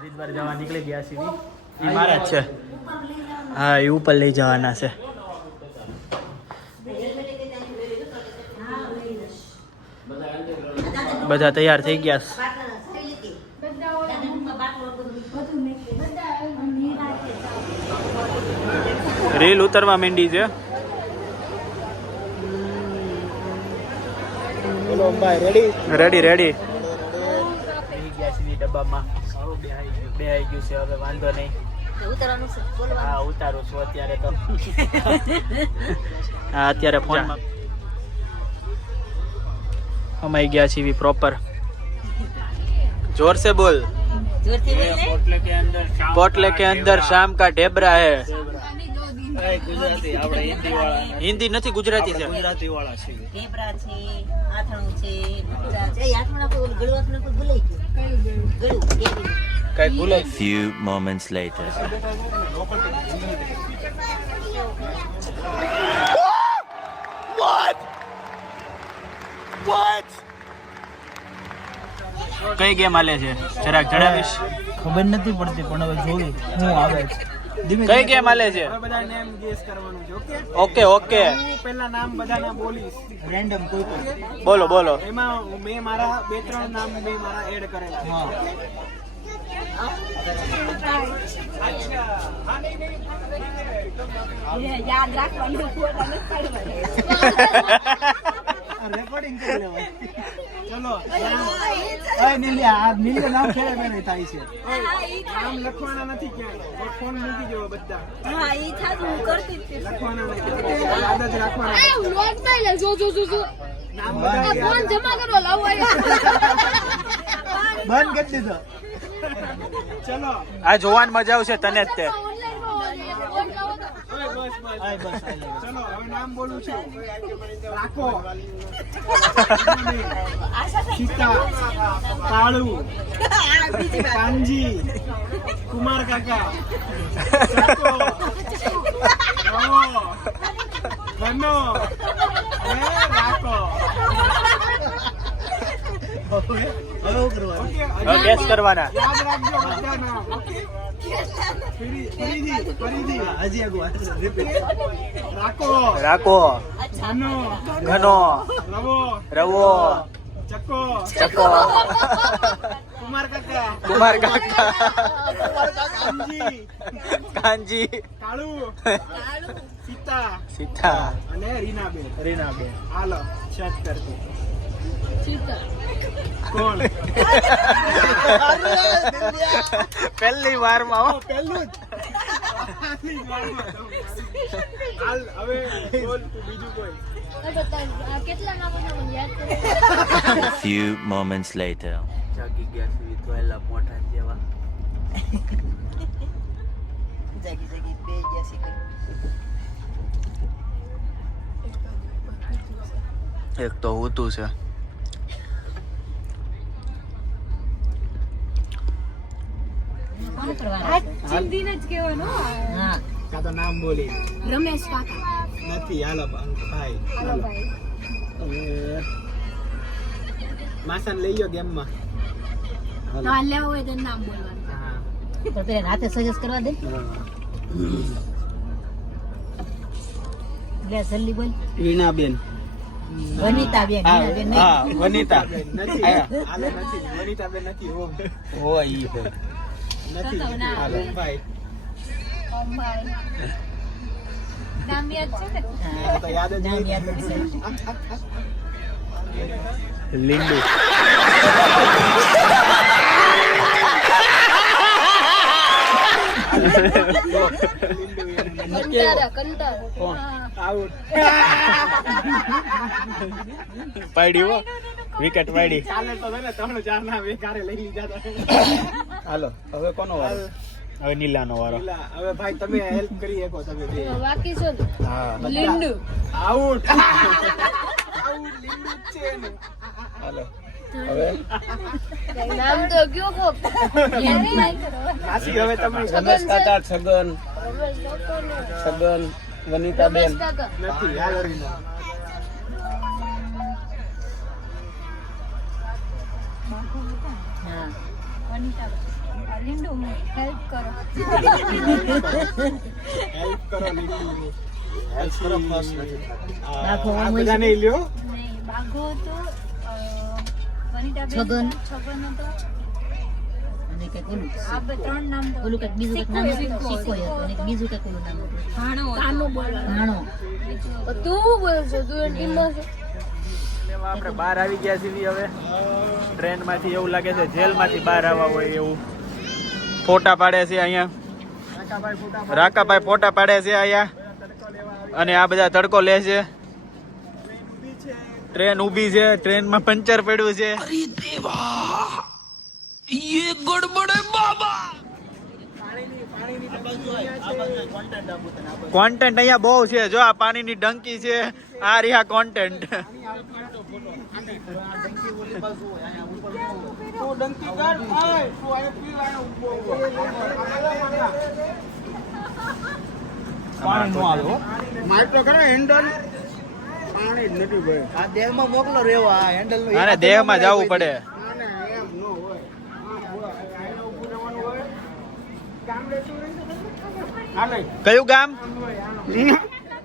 હરિદ્વાર જવા નીકળી ગયા છીએ. એ મારા જ છે. હા, એ ઉપર લઈ જવાના છે. બધા તૈયાર થઈ ગયા. રેલ ઉતરવા માંડી છે. રેડી રેડી ડબ્બામાં બે આવી ગયું છે. હવે વાંધો નહીં. હા, ઉતારું છું અત્યારે તો. હા, અત્યારે ફોનમાં અમાઈ ગયા છીએ પ્રોપર. जोर से बोल. पोटले के अंदर शाम का ढेबरा है. हिंदी नहीं, गुजराती से. गुजराती वाला છે. ઢેબરા છે, આથણું છે, ભૂરા છે. આથણા પર ગળવા પર ભૂલાઈ ગયું. કઈ ભૂલાઈ. Few moments later. What? કઈ ગેમ આલે છે જરાક જણાવીશ. ખબર નથી પડતી પણ હવે જોવી હું આવે છે. કઈ ગેમ આલે છે? બધા નેમ ગેસ કરવાનું છે. Okay okay. હું પહેલા નામ બધાના બોલીશ રેન્ડમ કોઈ પણ. બોલો બોલો. એમાં મેં મારા 2-3 નામ મેં મારા એડ કરેલા. હા. યાદ રાખવાનું રેકોર્ડિંગ કરી લેવાય. ચલો ઓય નીલી આ નીલી નામ ખેડે બેને થાય છે. નામ લખવાના નથી ક્યાંય. ફોન મૂકી દેવો બધા. હા, ઈ થાતું હું કરતી જ હતી. લખવાના નથી, યાદ જ રાખવાના. આ વ્લોગ માં લે જો નામ બધા ફોન જમા કરો લાવો. બંધ કરી દીધો. ચલો આ જોવાની મજા આવશે તને જ તે. ચલો હવે નામ બોલું છું. રાખો, સીતા, કાળુ, કાંજી, કુમાર કાકા, ઘનો, રાખો. હવે ગેસ કરવાના. યાદ રાખજો બધા નામ. ઓકે, ફરીથી હજી આગળ રિપીટ. રાખો, રાખો, ઘનો, ઘનો, રવો, રવો, ચકો, ચકો, કુમાર કાકા, કુમાર કાકા, કાંજી, કાંજી, કાળુ, સીતા, સીતા અને રીનાબેન. રીનાબેન. હાલો સેટ કરજો. ચીતા કોણ? પહેલી વારમાં હો. પહેલું જ. હાલ હવે બોલ તું બીજું કોઈ. કેટલા નામ હતા મને યાદ કરો. A few moments later. જાગી ગયા છે ધોયેલા મોઢા જેવા. જાગી બે ગયા છે. એક તો હોતું છે. ચિંદીને જ કહેવાનું. હા, કાં તો નામ બોલી રમેશ કાકા. નથી. હાલો ભાઈ. હાલો ભાઈ. હવે માસન લઈ ગયો ગેમમાં. ના લેવો હોય તો નામ બોલવાનું. હા. તો પેલા રાતે સજેસ્ટ કરવા દે. લે જલ્દી બોલ. રીનાબેન. વનિતાબેન. વનિતાબેન નહીં. હા, વનિતા. નથી. હાલે નથી. વનિતાબેન નથી. ઓમ હોય ઈ છે. નથી. ના. હાલો ભાઈ. ભાઈ નામ યાદ છે ને? આ તો યાદ જ નામ નહીં. યાદ નથી. લીંબુ. આઉટ. પાડ્યું હો. વિકેટ પાડી. ચાલે તો છે ને 3-4 ના વેકારે લઈ લીધા હતા. હાલો હવે કોનો વારો? હવે નીલાનો વારો. પેલા હવે ભાઈ તમે હેલ્પ કરી શકો તમે બે. બાકી શું? હા. લીંડુ. આઉટ. આઉટ લીંબુ જ છે ને. હાલો હવે નામ તો કયો કોક. માસી હવે તમે રમેશ કાકા, છગન, છગન, વનિતાબેન. રમેશ કાકા. નથી. હાલો રીના. હા. વનિતા લીંડુ હેલ્પ કરો હેલ્પ કરો લીલી હેલ્પ કરો ફર્સ્ટ રાખો, આ આમ હોય બધા છે. નહીં લ્યો નહીં બાઘો તો વનિતા છગન. છગન હતો અને કંઈક ઓલું. આ બે ત્રણ નામ તો ઓલું કંઈક બીજું કંઈક નામ હતું. સિક્કો હતો અને એક બીજું કંઈક ઓલું નામ હતું. કાનો બોલ ઘાણો. તું બોલছো તું ટીમમાં છે આપણે બહાર આવી ગયા છીએ હવે ટ્રેન માંથી. એવું લાગે છે જેલ માંથી બહાર આવવા હોય એવું. ફોટા પાડે છે અહીંયા રાકાભાઈ, ફોટા પાડે છે અહીંયા. અને આ બધા તડકો લે છે. ટ્રેન ઊભી છે, ટ્રેનમાં પંચર પડ્યું છે. કોન્ટેન્ટ અહીંયા બહુ છે. જો આ પાણીની ડંકી છે, આ રહ્યા કોન્ટેન્ટ. આને દેહમાં જવું પડે. કયું ગામ?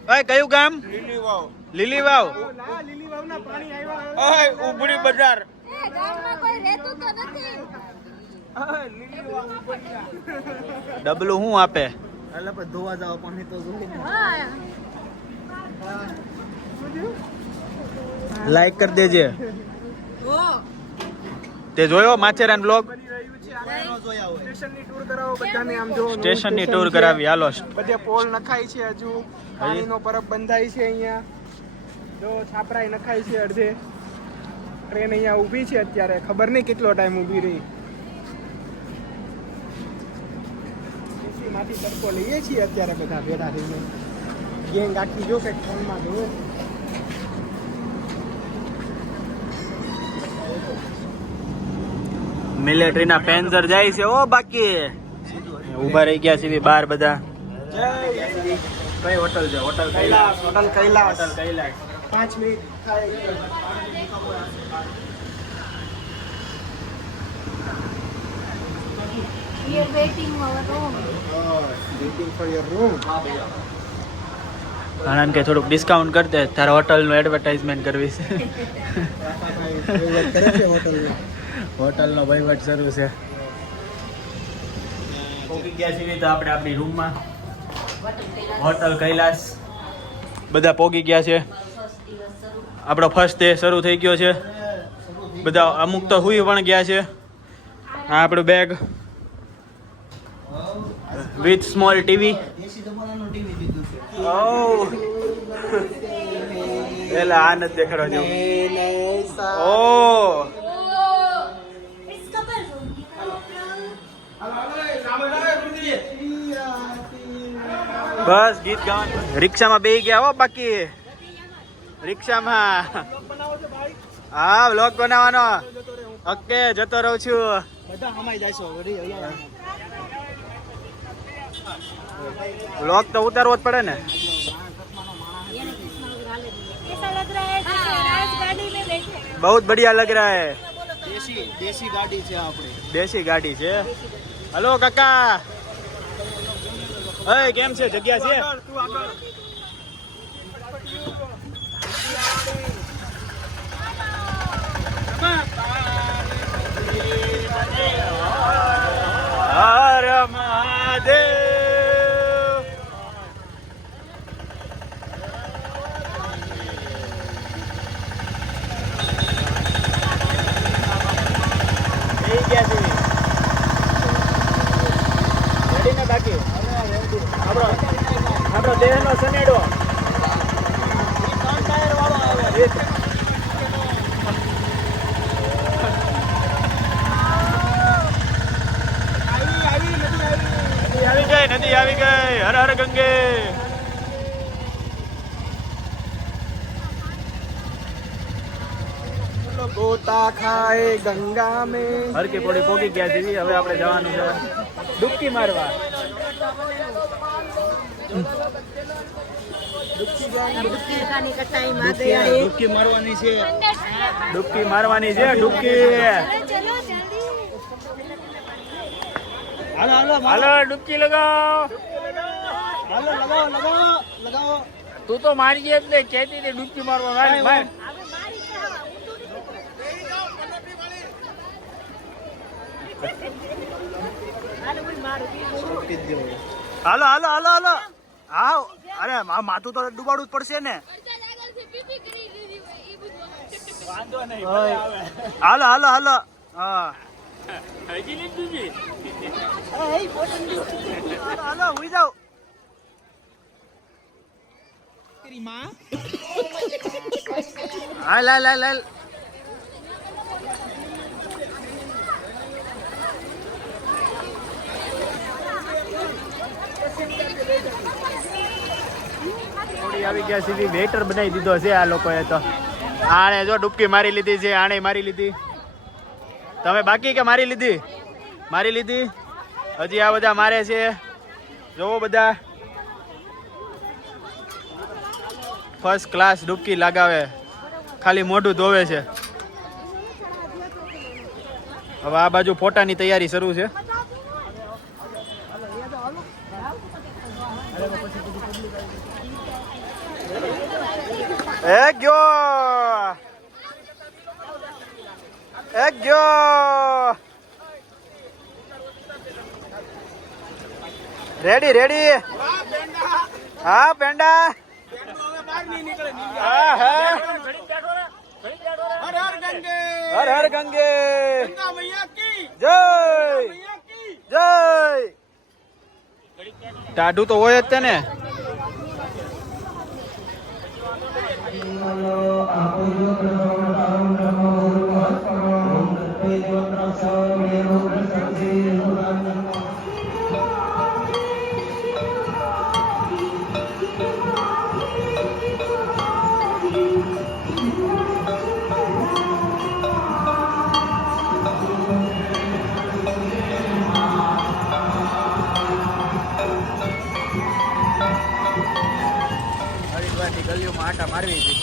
ઓય કયું ગામ? લીલીવાવ. ઓય ઉભડી બજાર. ગામમાં કોઈ રહેતું તો નથી ડબલું હું આપે? હા લાઈક કરી દેજે. તે જોયો માચેરાન બ્લોગ? સ્ટેશનની ટૂર કરાવી. હાલો. બધે પોલ નખાય છે, હજુ પાણીનો પરબ બંધાય છે અહીંયા. જો છાપરાય નખાય છે અડધે. ટ્રેન અહીંયા ઊભી છે અત્યારે. ખબર નહીં કેટલો ટાઈમ ઊભી રહી. માંથી તડકો લઈએ છીએ અત્યારે બધા ભેગા થઈને. ગેંગ આખી જો કે ફોનમાં જોવે. મિલિટરીના પેન્ઝર જાય છે. ઓ બાકી ઊભા રહી ગયા છે બહાર બધા. કઈ હોટલ છે? Hotel Kailash. Hotel Kailash. Hotel Kailash. 5 minute થાય. We are waiting our room. Waiting for your room. આનંદ કે થોડુંક ડિસ્કાઉન્ટ કરી દે. તારા હોટલનું એડવર્ટાઇઝમેન્ટ કરવી છે. હોટલનો વહીવટ શરૂ છે. પહોંચી ગયા છીએ તો આપણે આપણી રૂમમાં. હોટલ કૈલાસ. બધા પહોંચી ગયા છે. આપણો ફર્સ્ટ ડે શરૂ થઈ ગયો છે. બધા અમુક તો હુઈ પણ ગયા છે. આ આપણું બેગ વિથ સ્મોલ ટીવી. પેલા આ નથી દેખાડવા જેવું. ઓ It's couple room. બસ ગીત ગાવાનું. રિક્ષામાં બેસી ગયા હો બાકી. રિક્ષામાં હા વ્લોગ બનાવવાનો. ઓકે જતો રહું છું. બધા હમાઈ જશો. વ્લોગ તો ઉતારવો જ પડે ને. ऐसा लग रहा है जैसे राजगाड़ी में बैठे हैं। બહુ બઢિયા લગ રહા હે. દેશી ગાડી છે આપણી. દેશી ગાડી છે. હલો કાકા. એ કેમ છે? જગ્યા છે? હર મહાદેવ. થઈ ગયા છે. રેડી ને બાકી? આપણો દેહનો સનેડો. નદી આવી ગઈ. હર હર ગંગે. ગોતા ખાય ગંગા में. હર કે પોડી પોગી ગયા છે. હવે આપણે જવાનું છે ડૂબકી મારવા. ડૂબકી મારવાની છે. ડૂબકી. चलो जल्दी હાલો ડૂબકી લગાવો. તું તો મારી જ ને ચેતી ને ડૂબકી મારવા ભાઈ. હાલો હાલો હાલો હાલો. હા અરે માથું તો ડુબાડવું જ પડશે ને. હાલો હાલો હાલો. હા હાલો હુઈ જાવ. હાલ હાલ હાલ હાલ. આવી ગયા સીધી વેટર બનાવી દીધો છે આ લોકોએ તો. આણે જો ડૂબકી મારી લીધી છે, આણે મારી લીધી. તમે બાકી કે મારી લીધી? મારી લીધી. હજી આ બધા મારે છે. જોવો બધા ફર્સ્ટ ક્લાસ ડૂબકી લગાવે, ખાલી મોઢું ધોવે છે. હવે આ બાજુ ફોટાની તૈયારી શરૂ છે. એક ગયો, એક ગયો. Ready ready. હા પેંડા. હર હર ગંગે. જય જય. ટાઢું તો હોય જ તે ને. હરિદ્વારની ગલીઓમાં આટા મારવી હતી.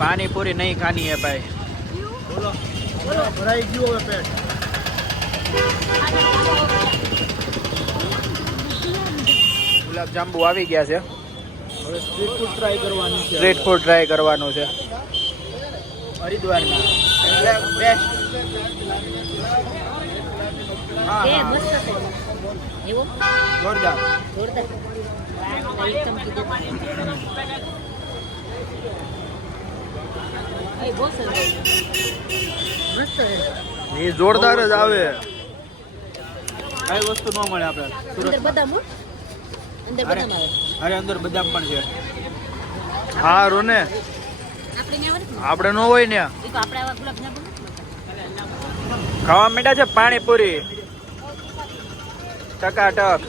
પાણીપુરી નહીં ખાની હે ભાઈ. બોલો બોલો. ભરાઈ ગયું હવે પેટ. ગુલાબ જાંબુ આવી ગયા છે. હવે સ્ટ્રીટ ફૂડ ટ્રાય કરવાનું છે. સ્ટ્રીટ ફૂડ ટ્રાય કરવાનું છે હરિદ્વારમાં. બેસ્ટ. એ મસ્ત છે. એવો જોરદાર. જોરદાર. એકદમ કીધું. એ બહુ સરસ. મસ્ત છે. એ જોરદાર જ આવે. કઈ વસ્તુ ન મળે આપણે અંદર બદામ હો? અંદર બદામ આવે. અરે અંદર બદામ પણ છે. હારું ને આપણે ન હોય ને. એ તો આપણે આવા ગુલાબ જાંબુ ખાવા માંડ્યા છે પાણીપુરી ટકાટક.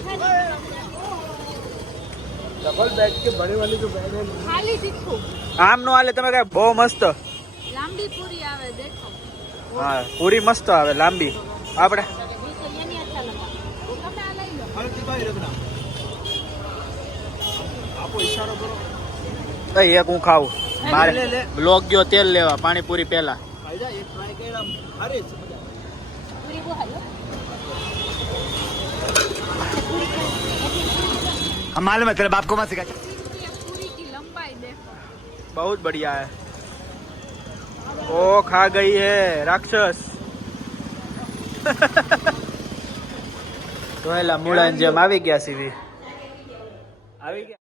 ખાલી તીખું આમ નો હાલે. તમે કઈ બહુ મસ્ત. લાંબી પૂરી આવે દેખો. હા પૂરી મસ્ત આવે લાંબી. આપણે એની અચ્છા લગા. તમે આ લઈ લો. એક હું ખાવું. મારે બ્લોક ગયો તેલ લેવા પાણીપુરી પહેલા. પૂરી બહુ હાલો. हम मालूम है तेरे बाप को मत सिखा. पूरी की लंबाई देखो. बहुत बढ़िया है. ओ खा गई है राक्षस. તો એલા મૂળા જેમ આવી ગયા સીવી. આવી ગયા.